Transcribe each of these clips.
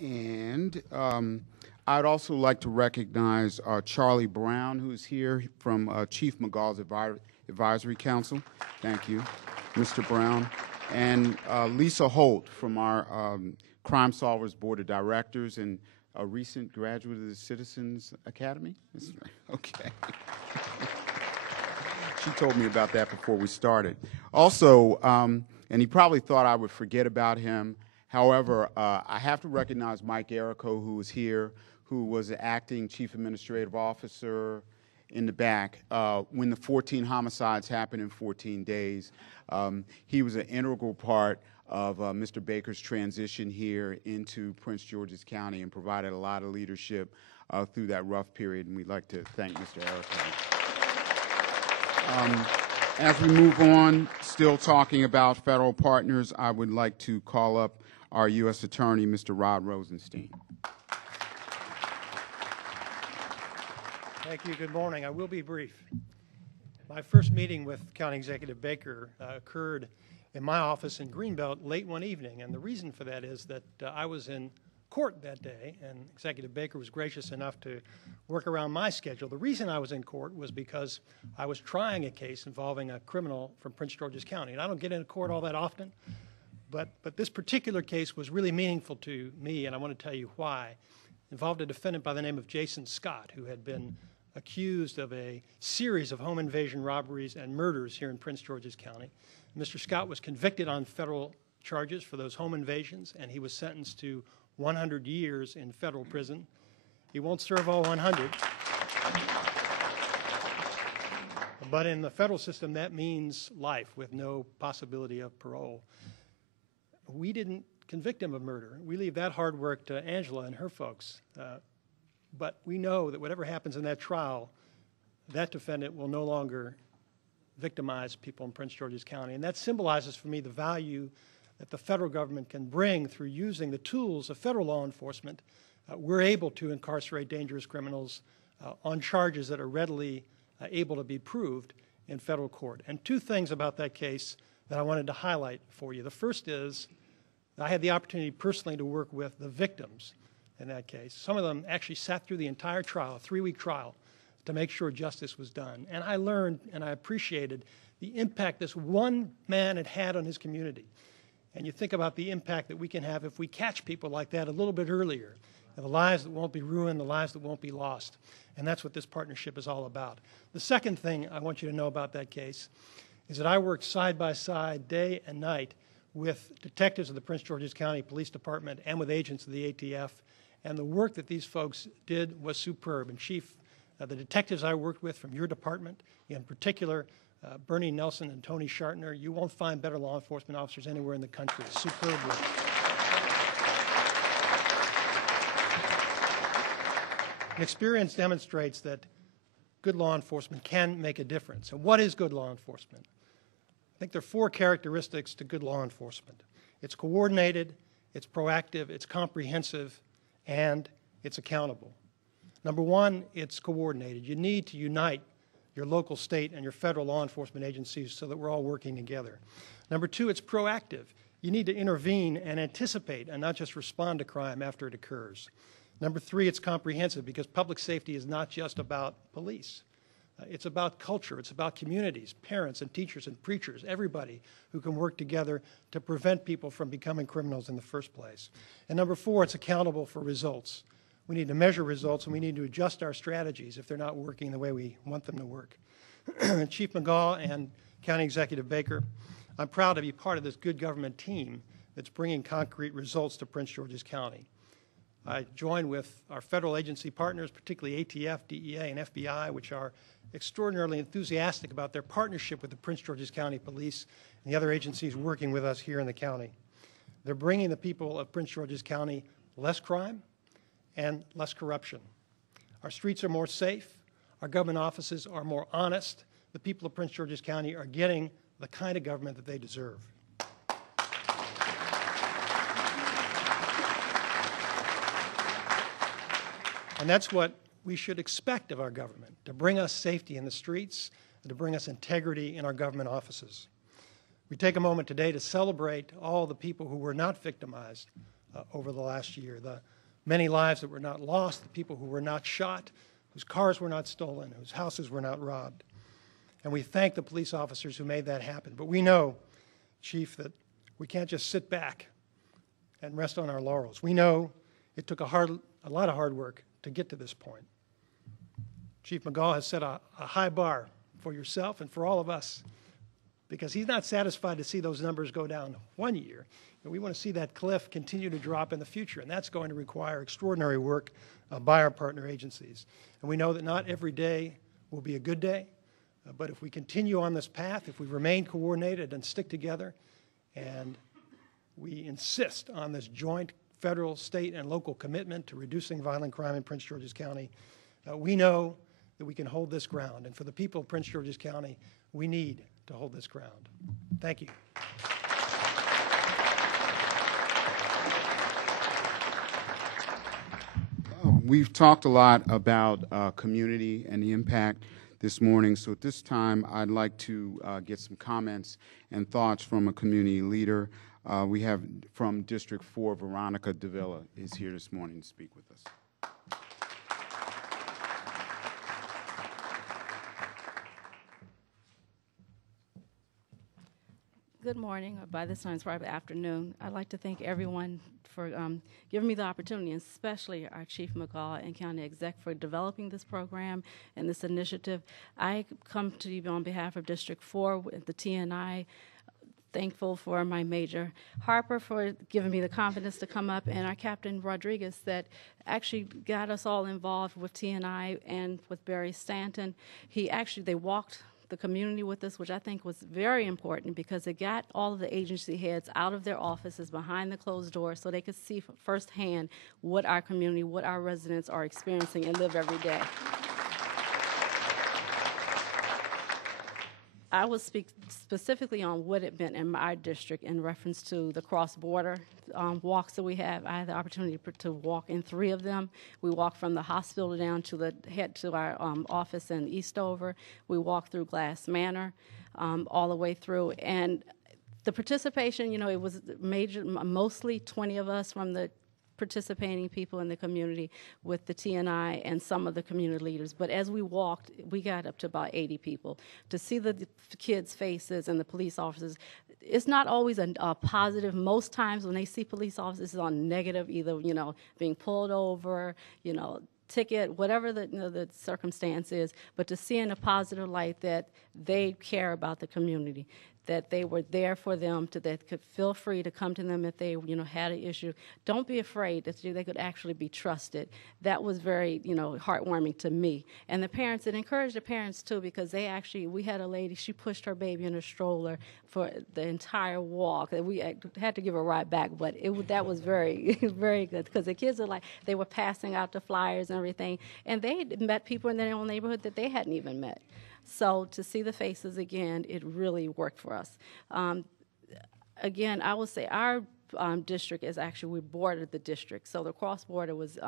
And I'd also like to recognize Charlie Brown, who's here from Chief McGall's Advisory Council. Thank you, Mr. Brown. And Lisa Holt from our Crime Solvers Board of Directors and a recent graduate of the Citizens Academy. Okay. She told me about that before we started. Also, and he probably thought I would forget about him. However, I have to recognize Mike Errico, who was here, who was the acting chief administrative officer in the back when the 14 homicides happened in 14 days. He was an integral part of Mr. Baker's transition here into Prince George's County and provided a lot of leadership through that rough period, and we'd like to thank Mr. Errico. As we move on, still talking about federal partners, I would like to call up our U.S. Attorney, Mr. Rod Rosenstein. Thank you. Good morning. I will be brief. My first meeting with County Executive Baker occurred in my office in Greenbelt late one evening, and the reason for that is that I was in court that day, and Executive Baker was gracious enough to work around my schedule. The reason I was in court was because I was trying a case involving a criminal from Prince George's County, and I don't get into court all that often, but this particular case was really meaningful to me, and I want to tell you why. It involved a defendant by the name of Jason Scott, who had been accused of a series of home invasion robberies and murders here in Prince George's County. Mr. Scott was convicted on federal charges for those home invasions, and he was sentenced to 100 years in federal prison. He won't serve all 100. But in the federal system, that means life with no possibility of parole. We didn't convict him of murder. We leave that hard work to Angela and her folks. But we know that whatever happens in that trial, that defendant will no longer victimize people in Prince George's County. And that symbolizes for me the value that the federal government can bring through using the tools of federal law enforcement. We're able to incarcerate dangerous criminals on charges that are readily able to be proved in federal court. And two things about that case that I wanted to highlight for you. The first is I had the opportunity personally to work with the victims in that case. Some of them actually sat through the entire trial, a 3-week trial, to make sure justice was done. And I learned and I appreciated the impact this one man had had on his community. And you think about the impact that we can have if we catch people like that a little bit earlier, and the lives that won't be ruined, the lives that won't be lost. And that's what this partnership is all about. The second thing I want you to know about that case is that I worked side by side, day and night, with detectives of the Prince George's County Police Department and with agents of the ATF. And the work that these folks did was superb. And Chief, the detectives I worked with from your department, in particular, Bernie Nelson and Tony Shartner, you won't find better law enforcement officers anywhere in the country. Superb work. Experience demonstrates that good law enforcement can make a difference. And what is good law enforcement? I think there are 4 characteristics to good law enforcement. It's coordinated, it's proactive, it's comprehensive, and it's accountable. Number 1, it's coordinated. You need to unite your local, state, and your federal law enforcement agencies so that we're all working together. Number 2, it's proactive. You need to intervene and anticipate and not just respond to crime after it occurs. Number 3, it's comprehensive because public safety is not just about police. It's about culture. It's about communities, parents and teachers and preachers, everybody who can work together to prevent people from becoming criminals in the first place. And number 4, it's accountable for results. We need to measure results, and we need to adjust our strategies if they're not working the way we want them to work. Chief McGall and County Executive Baker, I'm proud to be part of this good government team that's bringing concrete results to Prince George's County. I join with our federal agency partners, particularly ATF, DEA, and FBI, which are extraordinarily enthusiastic about their partnership with the Prince George's County Police and the other agencies working with us here in the county. They're bringing the people of Prince George's County less crime and less corruption. Our streets are more safe. Our government offices are more honest. The people of Prince George's County are getting the kind of government that they deserve. And that's what we should expect of our government, to bring us safety in the streets and to bring us integrity in our government offices. We take a moment today to celebrate all the people who were not victimized over the last year. The many lives that were not lost, the people who were not shot, whose cars were not stolen, whose houses were not robbed. And we thank the police officers who made that happen. But we know, Chief, that we can't just sit back and rest on our laurels. We know it took a lot of hard work to get to this point. Chief McGaugh has set a high bar for yourself and for all of us, because he's not satisfied to see those numbers go down one year. And we want to see that cliff continue to drop in the future, and that's going to require extraordinary work by our partner agencies. And we know that not every day will be a good day, but if we continue on this path, if we remain coordinated and stick together, and we insist on this joint federal, state, and local commitment to reducing violent crime in Prince George's County, we know that we can hold this ground. And for the people of Prince George's County, we need to hold this ground. Thank you. We've talked a lot about community and the impact this morning, so at this time I'd like to get some comments and thoughts from a community leader. We have from District 4, Veronica Davila is here this morning to speak with us. Good morning, or by this time it's probably afternoon. I'd like to thank everyone for giving me the opportunity, and especially our Chief McGaugh and County Exec for developing this program and this initiative. I come to you on behalf of District 4 with the TNI, thankful for my Major Harper for giving me the confidence to come up, and our Captain Rodriguez that actually got us all involved with TNI and with Barry Stanton. They walked the community with us, which I think was very important because it got all of the agency heads out of their offices behind the closed doors so they could see firsthand what our community, what our residents are experiencing and live every day. I will speak specifically on what it meant in my district in reference to the cross-border walks that we have. I had the opportunity to walk in 3 of them. We walked from the hospital down to head to our office in Eastover. We walked through Glass Manor all the way through. And the participation, it was mostly 20 of us from the participating people in the community with the TNI and some of the community leaders. But as we walked, we got up to about 80 people. To see the kids' faces and the police officers, it's not always a positive. Most times when they see police officers, it's on negative, either, being pulled over, ticket, whatever the circumstance is, but to see in a positive light that they care about the community, that they were there for them, that they could feel free to come to them if they, had an issue. Don't be afraid that they could actually be trusted. That was very, heartwarming to me. And the parents, it encouraged the parents too, because we had a lady, she pushed her baby in a stroller for the entire walk. We had to give a ride back, but that was very, very good, because the kids they were passing out the flyers and everything, and they met people in their own neighborhood that they hadn't even met. So to see the faces again, it really worked for us. Again, I would say our district is actually, we bordered the district. So the cross-border was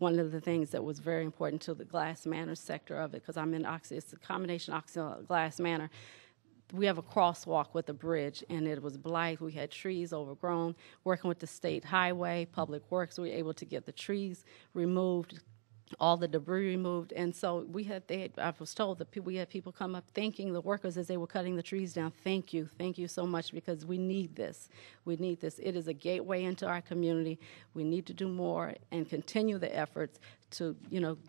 one of the things that was very important to the Glass Manor sector of it, because I'm in Oxy, it's a combination Glass Manor. We have a crosswalk with a bridge, and it was blight. We had trees overgrown. Working with the state highway, Public Works, we were able to get the trees removed, all the debris removed, and so I was told that we had people come up thanking the workers as they were cutting the trees down. Thank you so much, because we need this. We need this. It is a gateway into our community. We need to do more and continue the efforts to,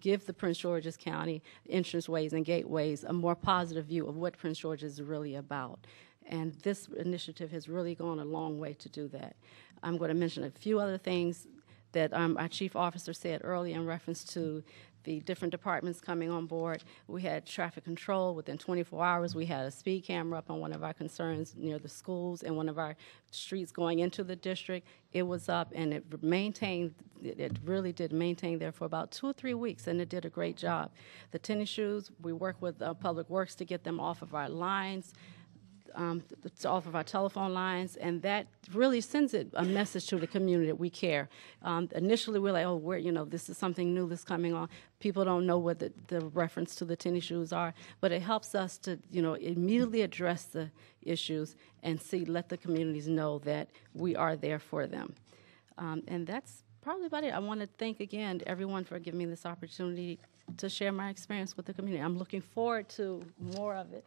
give the Prince George's County entranceways and gateways a more positive view of what Prince George is really about. And this initiative has really gone a long way to do that. I'm going to mention a few other things that our chief officer said earlier in reference to the different departments coming on board. We had traffic control within 24 hours. We had a speed camera up on one of our concerns near the schools and one of our streets going into the district. It was up, and it really did maintain there for about 2 or 3 weeks, and it did a great job. The tennis shoes, we worked with Public Works to get them off of our lines, off of our telephone lines, and that really sends a message to the community that we care. Initially, we're like, this is something new that's coming on. People don't know what the reference to the tennis shoes are, but it helps us to, immediately address the issues and let the communities know that we are there for them. And that's probably about it. I want to thank again everyone for giving me this opportunity to share my experience with the community. I'm looking forward to more of it,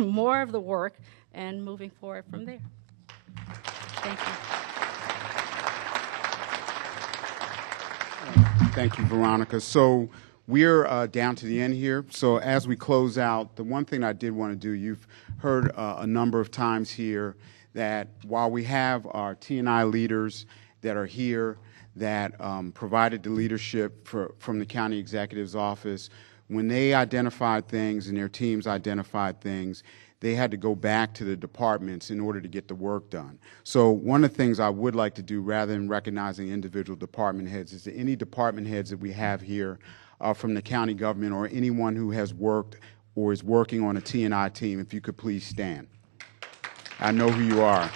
more of the work, and moving forward from there. Thank you. Thank you, Veronica. So we're down to the end here. So as we close out, the one thing I did want to do, you've heard a number of times here that while we have our T&I leaders that are here that provided the leadership from the county executive's office, when they identified things and their teams identified things, they had to go back to the departments in order to get the work done. So one of the things I would like to do, rather than recognizing individual department heads, is that any department heads that we have here from the county government or anyone who has worked or is working on a T&I team, if you could please stand. I know who you are.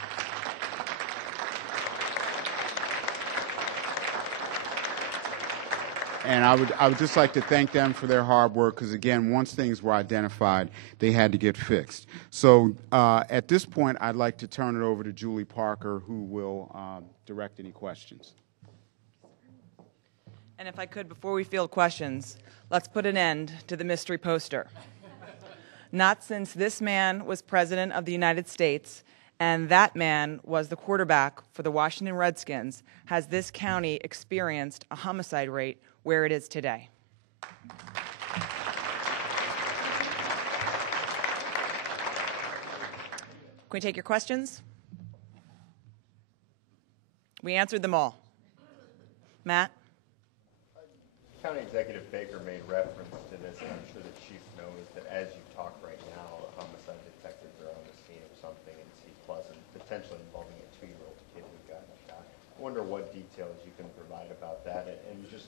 And I would just like to thank them for their hard work because, again, once things were identified, they had to get fixed. So at this point, I'd like to turn it over to Julie Parker, who will direct any questions. And if I could, before we field questions, let's put an end to the mystery poster. Not since this man was President of the United States and that man was the quarterback for the Washington Redskins has this county experienced a homicide rate where it is today. Can we take your questions? We answered them all. Matt? County Executive Baker made reference to this, and I'm sure the chief knows that as you talk right now, homicide detectives are on the scene of something in Sea Pleasant, potentially involving a 2-year-old kid who got shot. I wonder what details you can provide about that, and just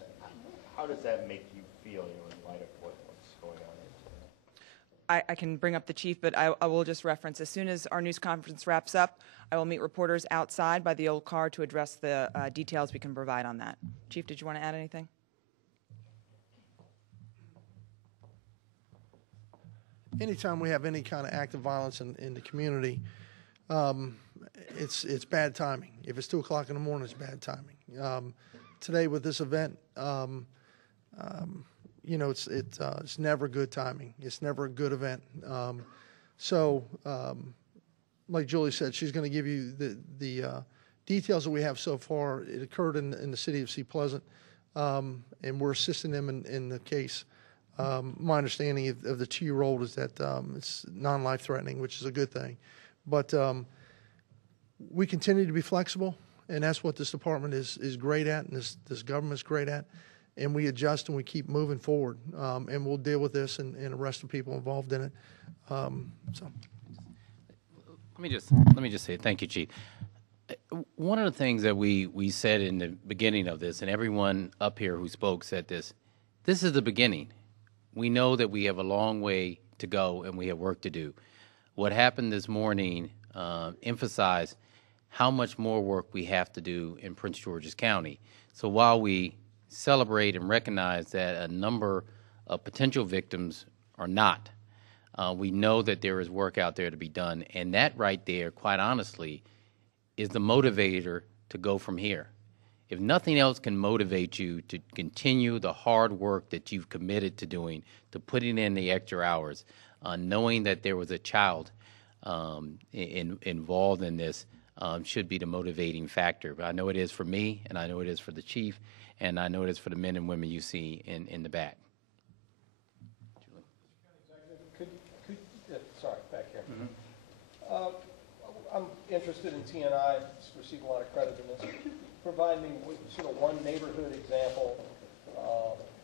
how does that make you feel, in light of what's going on here today? I can bring up the chief, but I will just reference, as soon as our news conference wraps up, I will meet reporters outside by the old car to address the details we can provide on that. Chief, did you want to add anything? Anytime we have any kind of act of violence in the community, it's bad timing. If it's 2 o'clock in the morning, it's bad timing. Today with this event, it's never good timing. It's never a good event. Like Julie said, she's going to give you the details that we have so far. It occurred in the city of Sea Pleasant, and we're assisting them in the case. My understanding of the 2-year-old is that it's non-life threatening, which is a good thing. But we continue to be flexible, and that's what this department is great at, and this government's great at. And we adjust and we keep moving forward, and we'll deal with this and arrest the people involved in it. Let me just say thank you, Chief. One of the things that we said in the beginning of this, and everyone up here who spoke said this is the beginning. We know that we have a long way to go and we have work to do. What happened this morning emphasized how much more work we have to do in Prince George's County. So while we celebrate and recognize that a number of potential victims are not, we know that there is work out there to be done, and that right there, quite honestly, is the motivator to go from here. If nothing else can motivate you to continue the hard work that you've committed to doing, to putting in the extra hours, knowing that there was a child involved in this should be the motivating factor. But I know it is for me, and I know it is for the chief, and I know it is for the men and women you see in the back. Sorry, back here. Mm-hmm. I'm interested in T&I. It's received a lot of credit in this. Could you provide me with sort of one neighborhood example,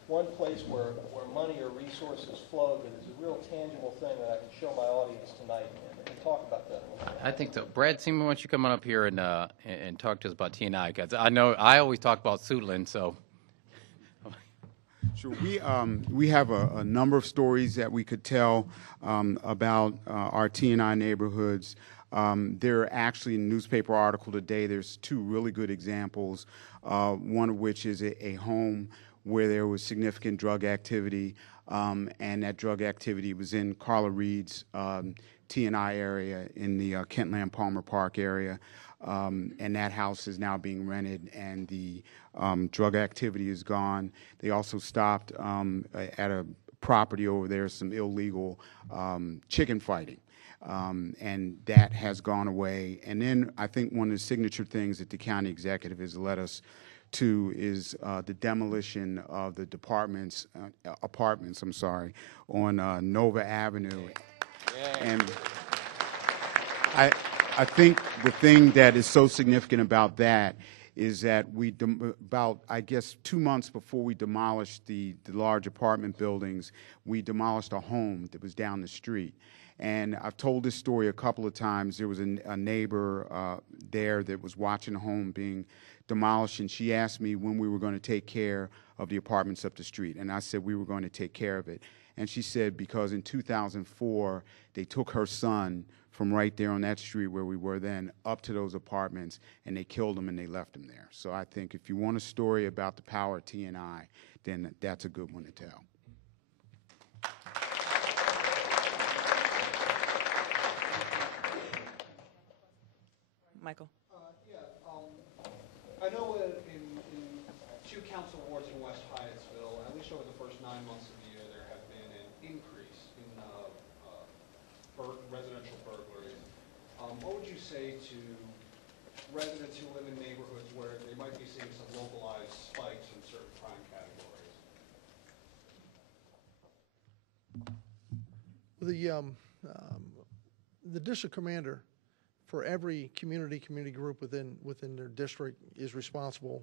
one place where money or resources flow that is a real tangible thing that I can show my audience tonight and talk about that a little bit? I think so. Brad Seaman, why don't you come on up here and talk to us about T&I? Because I know I always talk about Suitland, so. Sure. We have a number of stories that we could tell about our T&I neighborhoods. There are actually, in a newspaper article today, there's 2 really good examples, one of which is a home where there was significant drug activity, and that drug activity was in Carla Reed's T&I area in the Kentland Palmer Park area. And that house is now being rented, and the drug activity is gone. They also stopped at a property over there some illegal chicken fighting. And that has gone away. And then I think one of the signature things that the county executive has led us to is the demolition of the apartments, on Nova Avenue. And I think the thing that is so significant about that is that about, I guess, 2 months before we demolished the large apartment buildings, we demolished a home that was down the street. And I've told this story a couple of times. There was a neighbor there that was watching a home being demolished, and she asked me when we were going to take care of the apartments up the street. And I said we were going to take care of it. And she said because in 2004, they took her son from right there on that street where we were then up to those apartments, and they killed him and they left him there. So I think if you want a story about the power of T&I, then that's a good one to tell. Michael. I know in 2 council wards in West Hyattsville, at least over the first 9 months of the year, there have been an increase in residential burglaries. What would you say to residents who live in neighborhoods where they might be seeing some localized spikes in certain crime categories? The district commander for every community group within their district is responsible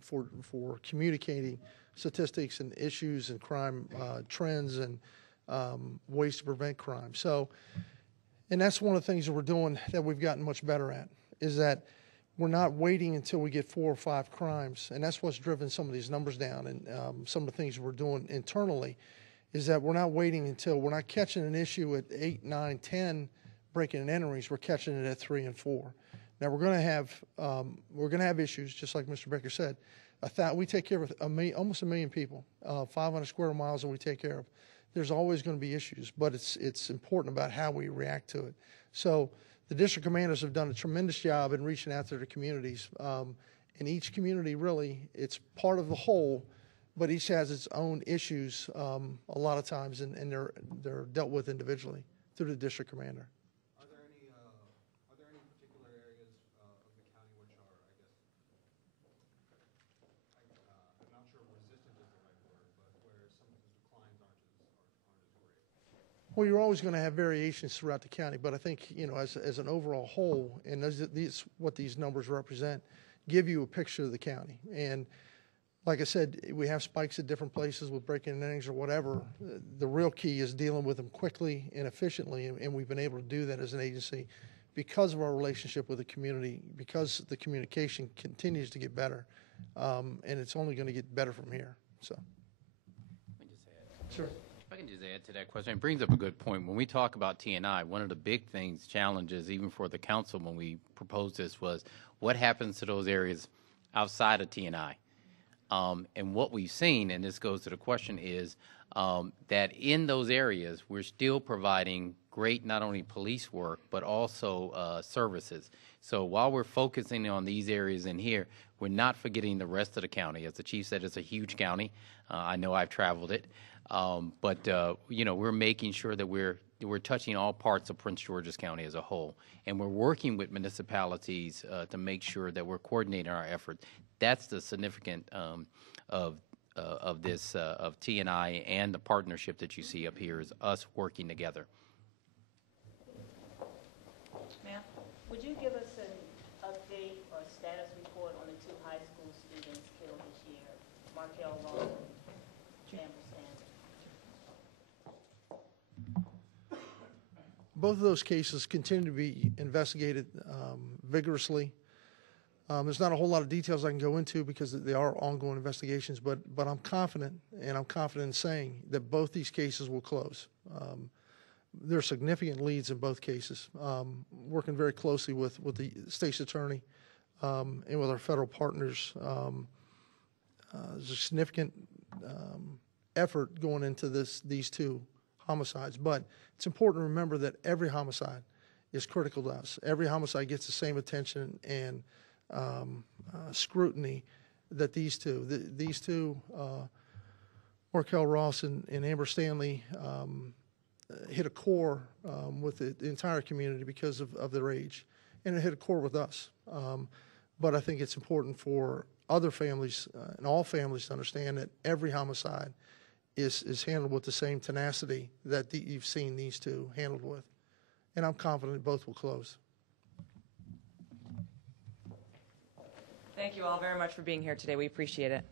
for communicating statistics and issues and crime trends and ways to prevent crime. So, and that's one of the things that we're doing that we've gotten much better at, is that we're not waiting until we get 4 or 5 crimes, and that's what's driven some of these numbers down. And some of the things we're doing internally is that we're not waiting until we're not catching an issue at 8, 9, 10 breaking and enterings. We're catching it at 3 and 4. Now we're going to have issues, just like Mr. Baker said. We take care of almost 1 million people, 500 square miles that we take care of. There's always going to be issues, but it's important about how we react to it. So the district commanders have done a tremendous job in reaching out to their communities. In each community, really, it's part of the whole, but each has its own issues a lot of times, and they're dealt with individually through the district commander. Are there any particular areas of the county which are, I'm not sure resistant is the right word, but where some of the declines aren't as great? Well, you're always going to have variations throughout the county, but I think, as an overall whole, and what these numbers represent, give you a picture of the county. And like I said, we have spikes at different places with breaking and enterings or whatever. The real key is dealing with them quickly and efficiently, and we've been able to do that as an agency because of our relationship with the community, because the communication continues to get better, and it's only going to get better from here. So, Let me just add. sure. If I can just add to that question, it brings up a good point. When we talk about T&I, one of the big things, challenges, even for the council when we proposed this, was what happens to those areas outside of T&I? And what we've seen, and this goes to the question, is that in those areas, we're still providing great not only police work, but also services. So while we're focusing on these areas in here, we're not forgetting the rest of the county. As the chief said, it's a huge county. I know I've traveled it. But we're making sure that we're touching all parts of Prince George's County as a whole. And we're working with municipalities to make sure that we're coordinating our effort. That's the significant of T&I and the partnership that you see up here is us working together. Ma'am, would you give us an update or status report on the 2 high school students killed this year, Markel Long and Amber Sanders? Both of those cases continue to be investigated vigorously. There's not a whole lot of details I can go into because they are ongoing investigations, but I'm confident, and I'm confident in saying that both these cases will close. There are significant leads in both cases. Working very closely with the state's attorney and with our federal partners, there's a significant effort going into these 2 homicides. But it's important to remember that every homicide is critical to us. Every homicide gets the same attention and scrutiny that these two, Markel Ross and Amber Stanley, hit a core with the entire community because of their age, and it hit a core with us. But I think it's important for other families and all families to understand that every homicide is handled with the same tenacity that you've seen these two handled with. And I'm confident both will close. Thank you all very much for being here today. We appreciate it.